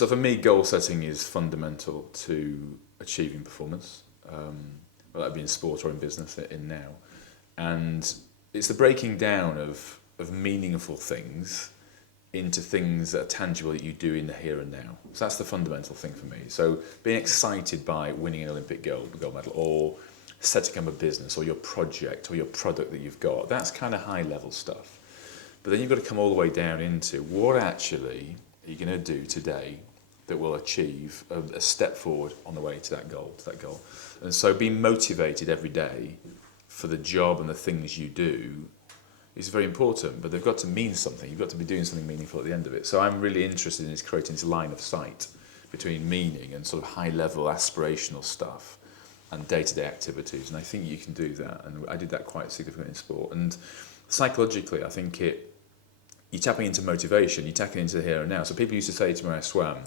So for me, goal setting is fundamental to achieving performance, whether that be in sport or in business in now. And it's the breaking down of meaningful things into things that are tangible that you do in the here and now. So that's the fundamental thing for me. So being excited by winning an Olympic gold medal, or setting up a business, or your project or your product that you've got, that's kind of high level stuff. But then you've got to come all the way down into what actually are you going to do today that will achieve a step forward on the way to that goal. And so being motivated every day for the job and the things you do is very important, but they've got to mean something. You've got to be doing something meaningful at the end of it. So I'm really interested in creating this line of sight between meaning and sort of high-level aspirational stuff and day-to-day activities, and I think you can do that, and I did that quite significantly in sport. And psychologically, I think you're tapping into motivation, you're tapping into the here and now. So people used to say to me when I swam,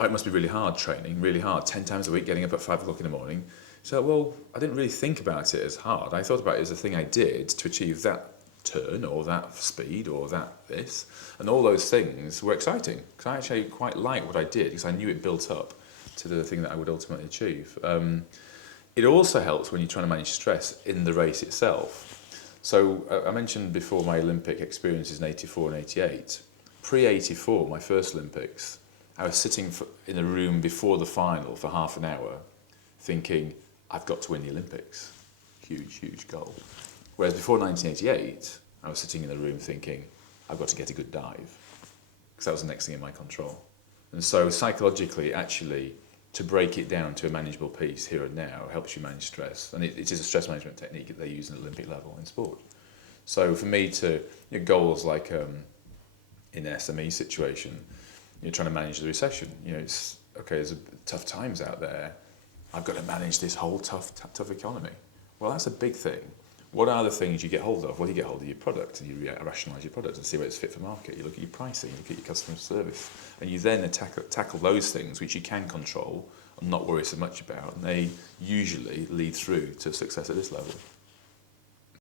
it must be really hard training, really hard, 10 times a week, getting up at 5 o'clock in the morning. So, well, I didn't really think about it as hard. I thought about it as a thing I did to achieve that turn or that speed or this. And all those things were exciting because I actually quite liked what I did because I knew it built up to the thing that I would ultimately achieve. It also helps when you're trying to manage stress in the race itself. So I mentioned before my Olympic experiences in 84 and 88. Pre-84, my first Olympics, I was sitting in a room before the final for half an hour thinking, I've got to win the Olympics. Huge, huge goal. Whereas before 1988, I was sitting in the room thinking, I've got to get a good dive. Because that was the next thing in my control. And so psychologically, actually, to break it down to a manageable piece here and now helps you manage stress. And it is a stress management technique that they use at Olympic level in sport. So for me goals like in an SME situation, you're trying to manage the recession. It's, okay, there's tough times out there. I've got to manage this whole tough economy. Well, that's a big thing. What are the things you get hold of? Well, you get hold of your product and you rationalise your product and see where it's fit for market. You look at your pricing, you look at your customer service, and you then tackle those things which you can control and not worry so much about, and they usually lead through to success at this level.